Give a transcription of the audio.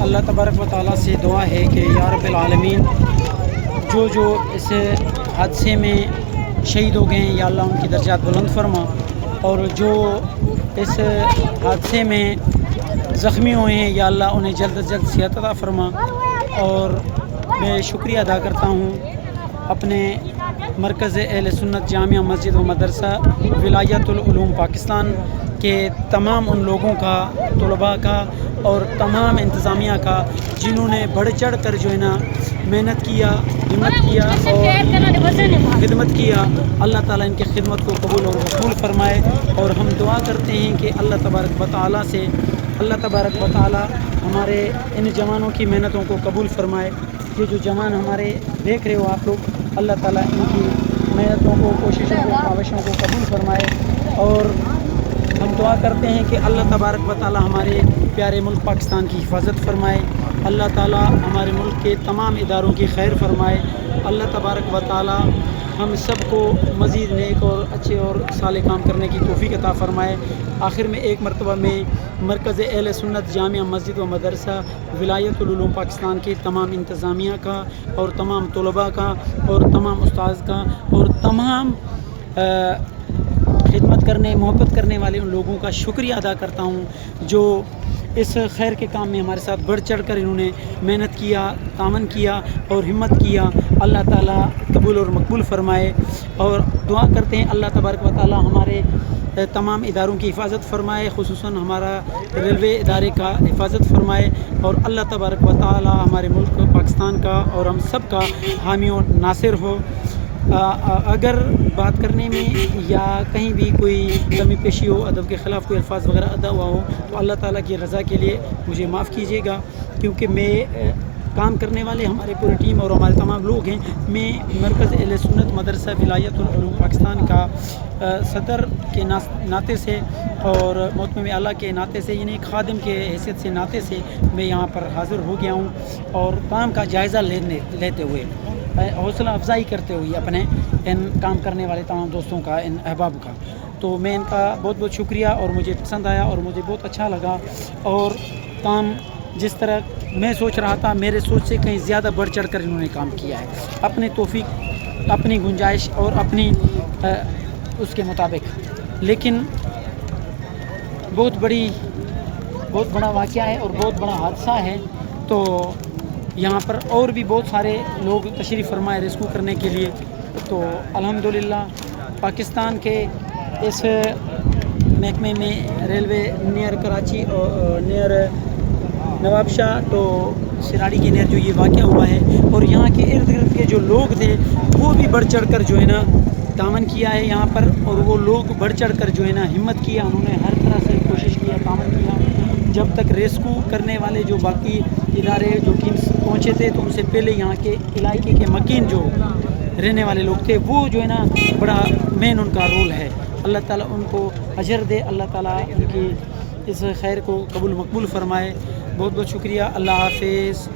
اللہ تبارک و تعالیٰ سے دعا ہے کہ یا رب العالمین جو اس حادثے میں شہید ہو گئے ہیں یا اللہ ان کی درجات بلند فرما، اور جو اس حادثے میں زخمی ہوئے ہیں یا اللہ انہیں جلد از جلد صحت عطا فرما۔ اور میں شکریہ ادا کرتا ہوں اپنے مرکز اہل سنت جامعہ مسجد و مدرسہ ولایت العلوم پاکستان کے تمام ان لوگوں کا، طلباء کا اور تمام انتظامیہ کا جنہوں نے بڑھ چڑھ کر جو ہے نا محنت کیا، ہمت کیا اور خدمت کیا۔ اللہ تعالیٰ ان کی خدمت کو قبول اور مقبول فرمائے، اور ہم دعا کرتے ہیں کہ اللہ تبارک و تعالیٰ سے اللہ تبارک و تعالیٰ ہمارے ان جوانوں کی محنتوں کو قبول فرمائے۔ یہ جو جوان ہمارے دیکھ رہے ہو آپ لوگ، اللہ تعالیٰ ان کی محنتوں کو، کوششوں کو، کاوشوں کو قبول فرمائے، اور ہم دعا کرتے ہیں کہ اللہ تبارک و تعالیٰ ہمارے پیارے ملک پاکستان کی حفاظت فرمائے، اللہ تعالیٰ ہمارے ملک کے تمام اداروں کی خیر فرمائے، اللہ تبارک و تعالیٰ ہم سب کو مزید نیک اور اچھے اور صالح کام کرنے کی توفیق عطا فرمائے۔ آخر میں ایک مرتبہ میں مرکز اہل سنت جامعہ مسجد و مدرسہ ولایت العلوم پاکستان کے تمام انتظامیہ کا اور تمام طلباء کا اور تمام استاذ کا اور تمام خدمت کرنے، محبت کرنے والے ان لوگوں کا شکریہ ادا کرتا ہوں جو اس خیر کے کام میں ہمارے ساتھ بڑھ چڑھ کر انہوں نے محنت کیا، تعاون کیا اور ہمت کیا۔ اللہ تعالیٰ قبول اور مقبول فرمائے، اور دعا کرتے ہیں اللہ تبارک و تعالیٰ ہمارے تمام اداروں کی حفاظت فرمائے، خصوصاً ہمارا ریلوے ادارے کا حفاظت فرمائے، اور اللہ تبارک و تعالیٰ ہمارے ملک پاکستان کا اور ہم سب کا حامی و ناصر ہو۔ اگر بات کرنے میں یا کہیں بھی کوئی کمی پیشی ہو، ادب کے خلاف کوئی الفاظ وغیرہ ادا ہوا ہو تو اللہ تعالیٰ کی رضا کے لیے مجھے معاف کیجیے گا، کیونکہ میں کام کرنے والے ہمارے پوری ٹیم اور ہمارے تمام لوگ ہیں۔ میں مرکز اہل سنت مدرسہ ولایت العلوم پاکستان کا صدر کے ناطے سے اور محتمم اعلیٰ کے ناطے سے، یعنی ایک خادم کے حیثیت سے ناطے سے میں یہاں پر حاضر ہو گیا ہوں، اور کام کا جائزہ لیتے ہوئے، حوصلہ افزائی کرتے ہوئے اپنے ان کام کرنے والے تمام دوستوں کا، ان احباب کا، تو میں ان کا بہت بہت شکریہ، اور مجھے پسند آیا اور مجھے بہت اچھا لگا، اور کام جس طرح میں سوچ رہا تھا میرے سوچ سے کہیں زیادہ بڑھ چڑھ کر انہوں نے کام کیا ہے، اپنی توفیق، اپنی گنجائش اور اپنی اس کے مطابق۔ لیکن بہت بڑا واقعہ ہے اور بہت بڑا حادثہ ہے، تو یہاں پر اور بھی بہت سارے لوگ تشریف فرمائے ریسکیو کرنے کے لیے، تو الحمدللہ پاکستان کے اس محکمے میں ریلوے نیئر کراچی اور نیئر نواب شاہ تو سراڑی کے نیئر جو یہ واقعہ ہوا ہے، اور یہاں کے ارد گرد کے جو لوگ تھے وہ بھی بڑھ چڑھ کر جو ہے نا تعاون کیا ہے یہاں پر، اور وہ لوگ بڑھ چڑھ کر جو ہے نا ہمت کیا، انہوں نے ہر طرح سے کوشش کیا، تعاون کیا، جب تک ریسکیو کرنے والے جو باقی ادارے جو ٹیمز پہنچے تھے تو ان سے پہلے یہاں کے علاقے کے مکین جو رہنے والے لوگ تھے وہ جو ہے نا بڑا مین ان کا رول ہے۔ اللہ تعالیٰ ان کو اجر دے، اللہ تعالیٰ ان کی اس خیر کو قبول مقبول فرمائے۔ بہت بہت شکریہ، اللہ حافظ۔